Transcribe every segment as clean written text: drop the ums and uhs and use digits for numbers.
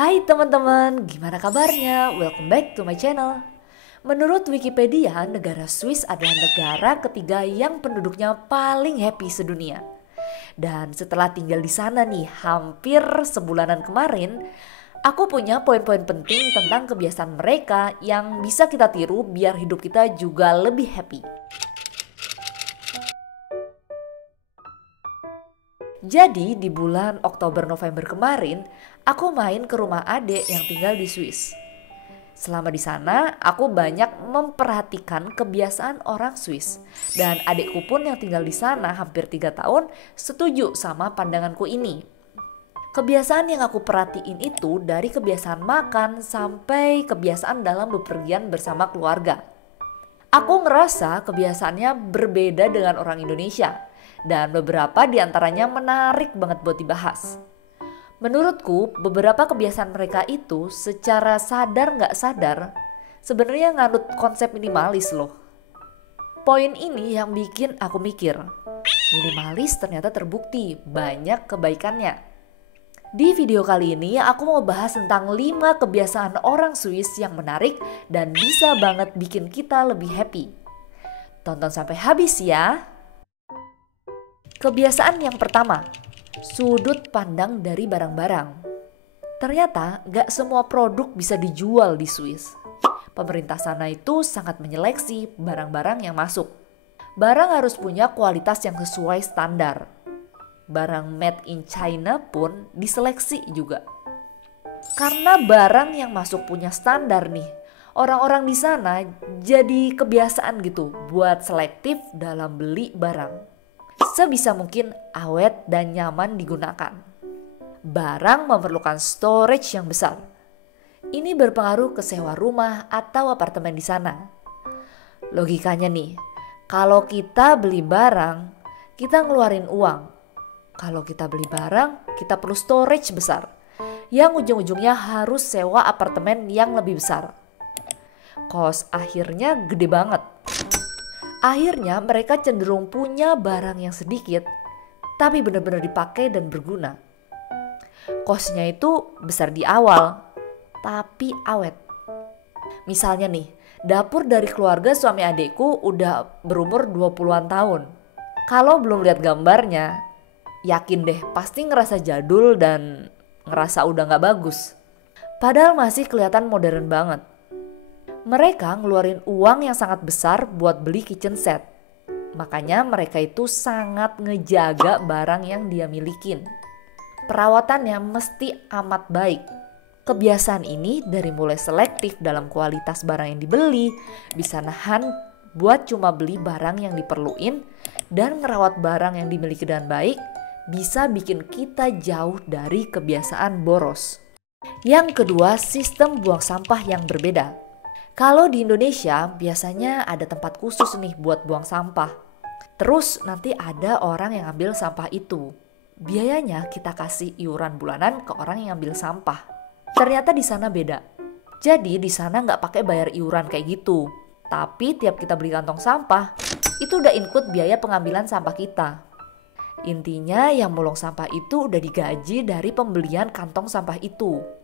Hai teman-teman, gimana kabarnya? Welcome back to my channel. Menurut Wikipedia, negara Swiss adalah negara ketiga yang penduduknya paling happy sedunia. Dan setelah tinggal di sana nih hampir sebulanan kemarin, aku punya poin-poin penting tentang kebiasaan mereka yang bisa kita tiru biar hidup kita juga lebih happy. Jadi di bulan Oktober-November kemarin, aku main ke rumah adek yang tinggal di Swiss. Selama di sana, aku banyak memperhatikan kebiasaan orang Swiss. Dan adekku pun yang tinggal di sana hampir 3 tahun setuju sama pandanganku ini. Kebiasaan yang aku perhatiin itu dari kebiasaan makan sampai kebiasaan dalam bepergian bersama keluarga. Aku ngerasa kebiasaannya berbeda dengan orang Indonesia. Dan beberapa diantaranya menarik banget buat dibahas. Menurutku beberapa kebiasaan mereka itu secara sadar nggak sadar sebenarnya nganut konsep minimalis loh. Poin ini yang bikin aku mikir, minimalis ternyata terbukti banyak kebaikannya. Di video kali ini aku mau bahas tentang 5 kebiasaan orang Swiss yang menarik dan bisa banget bikin kita lebih happy. Tonton sampai habis ya. Kebiasaan yang pertama, sudut pandang dari barang-barang. Ternyata gak semua produk bisa dijual di Swiss. Pemerintah sana itu sangat menyeleksi barang-barang yang masuk. Barang harus punya kualitas yang sesuai standar. Barang made in China pun diseleksi juga. Karena barang yang masuk punya standar nih, orang-orang di sana jadi kebiasaan gitu buat selektif dalam beli barang. Sebisa mungkin awet dan nyaman digunakan. Barang memerlukan storage yang besar. Ini berpengaruh ke sewa rumah atau apartemen di sana. Logikanya nih, kalau kita beli barang, kita ngeluarin uang. Kalau kita beli barang, kita perlu storage besar. Yang ujung-ujungnya harus sewa apartemen yang lebih besar. Kos akhirnya gede banget. Akhirnya mereka cenderung punya barang yang sedikit, tapi benar-benar dipakai dan berguna. Kosnya itu besar di awal, tapi awet. Misalnya nih, dapur dari keluarga suami adekku udah berumur 20-an tahun. Kalau belum lihat gambarnya, yakin deh pasti ngerasa jadul dan ngerasa udah gak bagus. Padahal masih kelihatan modern banget. Mereka ngeluarin uang yang sangat besar buat beli kitchen set. Makanya mereka itu sangat ngejaga barang yang dia milikin. Perawatannya mesti amat baik. Kebiasaan ini dari mulai selektif dalam kualitas barang yang dibeli, bisa nahan buat cuma beli barang yang diperluin, dan ngerawat barang yang dimiliki dengan baik, bisa bikin kita jauh dari kebiasaan boros. Yang kedua, sistem buang sampah yang berbeda. Kalau di Indonesia biasanya ada tempat khusus nih buat buang sampah. Terus nanti ada orang yang ambil sampah itu. Biayanya kita kasih iuran bulanan ke orang yang ambil sampah. Ternyata di sana beda. Jadi di sana nggak pakai bayar iuran kayak gitu. Tapi tiap kita beli kantong sampah, itu udah include biaya pengambilan sampah kita. Intinya yang mulung sampah itu udah digaji dari pembelian kantong sampah itu.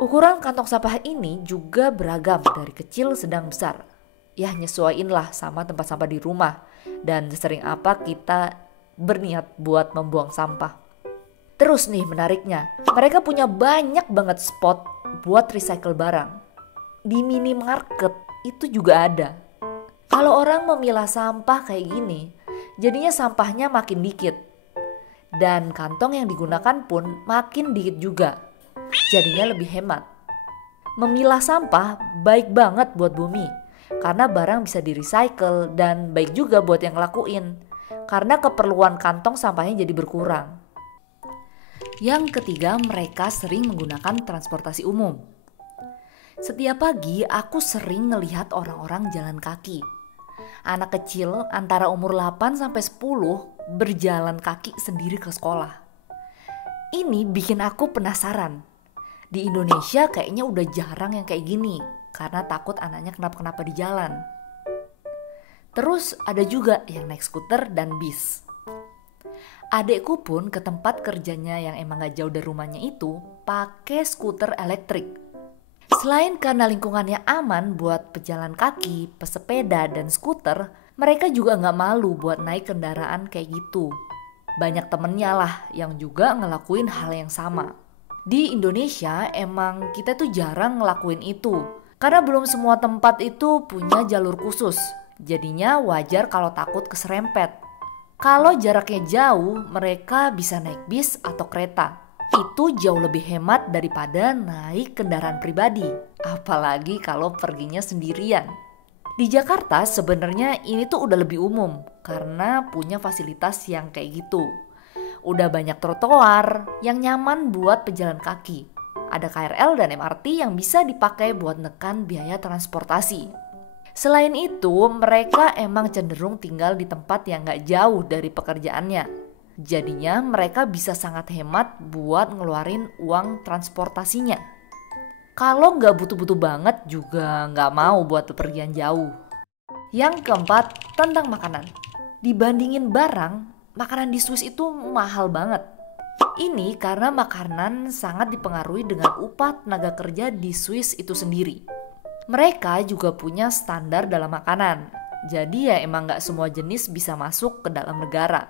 Ukuran kantong sampah ini juga beragam dari kecil sedang besar. Ya nyesuaiin lah sama tempat sampah di rumah dan sering apa kita berniat buat membuang sampah. Terus nih menariknya, mereka punya banyak banget spot buat recycle barang. Di minimarket itu juga ada. Kalau orang memilah sampah kayak gini, jadinya sampahnya makin dikit. Dan kantong yang digunakan pun makin dikit juga. Jadinya lebih hemat. Memilah sampah baik banget buat bumi karena barang bisa di-recycle dan baik juga buat yang ngelakuin karena keperluan kantong sampahnya jadi berkurang. Yang ketiga, mereka sering menggunakan transportasi umum. Setiap pagi aku sering ngelihat orang-orang jalan kaki. Anak kecil antara umur 8 sampai 10 berjalan kaki sendiri ke sekolah. Ini bikin aku penasaran. Di Indonesia kayaknya udah jarang yang kayak gini karena takut anaknya kenapa-kenapa di jalan. Terus ada juga yang naik skuter dan bis. Adekku pun ke tempat kerjanya yang emang gak jauh dari rumahnya itu pakai skuter elektrik. Selain karena lingkungannya aman buat pejalan kaki, pesepeda, dan skuter, mereka juga gak malu buat naik kendaraan kayak gitu. Banyak temennya lah yang juga ngelakuin hal yang sama. Di Indonesia emang kita tuh jarang ngelakuin itu, karena belum semua tempat itu punya jalur khusus. Jadinya wajar kalau takut keserempet. Kalau jaraknya jauh, mereka bisa naik bis atau kereta. Itu jauh lebih hemat daripada naik kendaraan pribadi, apalagi kalau perginya sendirian. Di Jakarta sebenarnya ini tuh udah lebih umum karena punya fasilitas yang kayak gitu. Udah banyak trotoar yang nyaman buat pejalan kaki. Ada KRL dan MRT yang bisa dipakai buat nekan biaya transportasi. Selain itu, mereka emang cenderung tinggal di tempat yang gak jauh dari pekerjaannya. Jadinya mereka bisa sangat hemat buat ngeluarin uang transportasinya. Kalau gak butuh-butuh banget juga gak mau buat bepergian jauh. Yang keempat, tentang makanan. Dibandingin barang, makanan di Swiss itu mahal banget. Ini karena makanan sangat dipengaruhi dengan upah tenaga kerja di Swiss itu sendiri. Mereka juga punya standar dalam makanan. Jadi ya emang gak semua jenis bisa masuk ke dalam negara.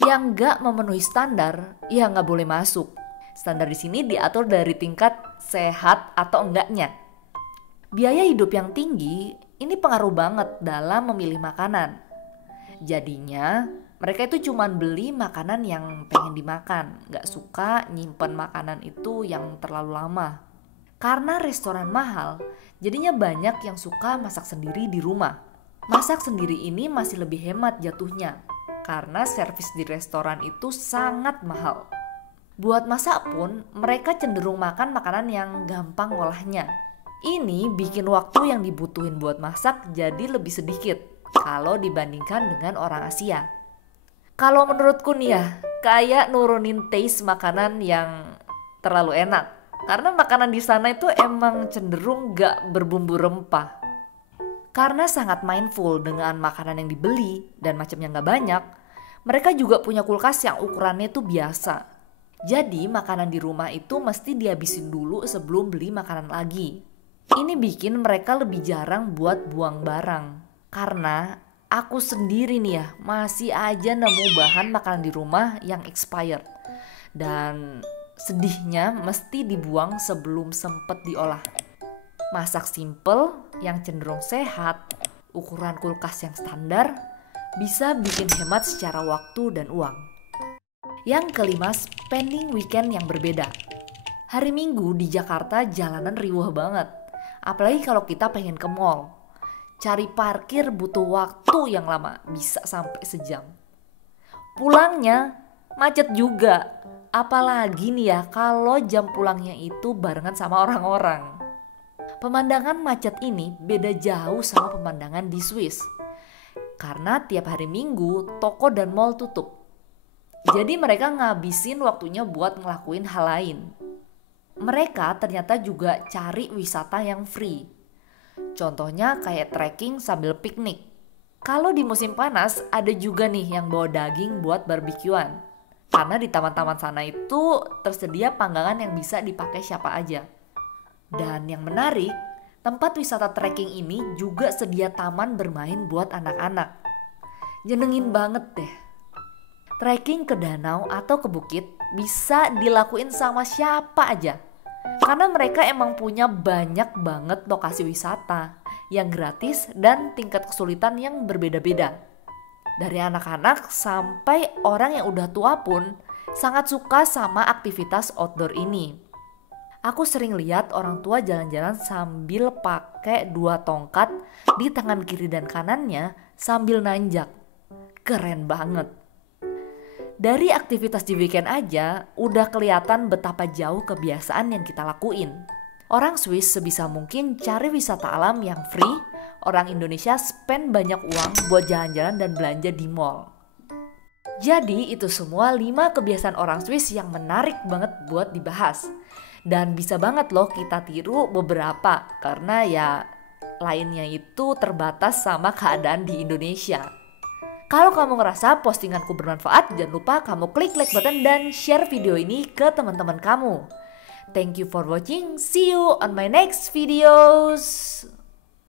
Yang gak memenuhi standar, ya gak boleh masuk. Standar di sini diatur dari tingkat sehat atau enggaknya. Biaya hidup yang tinggi ini pengaruh banget dalam memilih makanan. Jadinya mereka itu cuma beli makanan yang pengen dimakan. Gak suka nyimpen makanan itu yang terlalu lama. Karena restoran mahal, jadinya banyak yang suka masak sendiri di rumah. Masak sendiri ini masih lebih hemat jatuhnya, karena servis di restoran itu sangat mahal. Buat masak pun, mereka cenderung makan makanan yang gampang ngolahnya. Ini bikin waktu yang dibutuhin buat masak jadi lebih sedikit kalau dibandingkan dengan orang Asia. Kalau menurutku nih ya, kayak nurunin taste makanan yang terlalu enak. Karena makanan di sana itu emang cenderung gak berbumbu rempah. Karena sangat mindful dengan makanan yang dibeli dan macamnya gak banyak, mereka juga punya kulkas yang ukurannya itu biasa. Jadi makanan di rumah itu mesti dihabisin dulu sebelum beli makanan lagi. Ini bikin mereka lebih jarang buat buang barang. Karena aku sendiri nih ya, masih aja nemu bahan makanan di rumah yang expired. Dan sedihnya mesti dibuang sebelum sempet diolah. Masak simple yang cenderung sehat, ukuran kulkas yang standar, bisa bikin hemat secara waktu dan uang. Yang kelima, spending weekend yang berbeda. Hari Minggu di Jakarta jalanan riuh banget, apalagi kalau kita pengen ke mall. Cari parkir butuh waktu yang lama, bisa sampai sejam. Pulangnya macet juga. Apalagi nih ya kalau jam pulangnya itu barengan sama orang-orang. Pemandangan macet ini beda jauh sama pemandangan di Swiss. Karena tiap hari Minggu toko dan mall tutup. Jadi mereka ngabisin waktunya buat ngelakuin hal lain. Mereka ternyata juga cari wisata yang free. Contohnya kayak trekking sambil piknik. Kalau di musim panas ada juga nih yang bawa daging buat barbekyuan. Karena di taman-taman sana itu tersedia panggangan yang bisa dipakai siapa aja. Dan yang menarik, tempat wisata trekking ini juga sedia taman bermain buat anak-anak. Nyenengin banget deh. Trekking ke danau atau ke bukit bisa dilakuin sama siapa aja. Karena mereka emang punya banyak banget lokasi wisata yang gratis dan tingkat kesulitan yang berbeda-beda. Dari anak-anak sampai orang yang udah tua pun sangat suka sama aktivitas outdoor ini. Aku sering lihat orang tua jalan-jalan sambil pakai 2 tongkat di tangan kiri dan kanannya sambil nanjak. Keren banget. Dari aktivitas di weekend aja udah kelihatan betapa jauh kebiasaan yang kita lakuin. Orang Swiss sebisa mungkin cari wisata alam yang free. Orang Indonesia spend banyak uang buat jalan-jalan dan belanja di mall. Jadi itu semua 5 kebiasaan orang Swiss yang menarik banget buat dibahas. Dan bisa banget loh kita tiru beberapa karena ya lainnya itu terbatas sama keadaan di Indonesia. Kalau kamu ngerasa postinganku bermanfaat, jangan lupa kamu klik like button dan share video ini ke teman-teman kamu. Thank you for watching. See you on my next videos.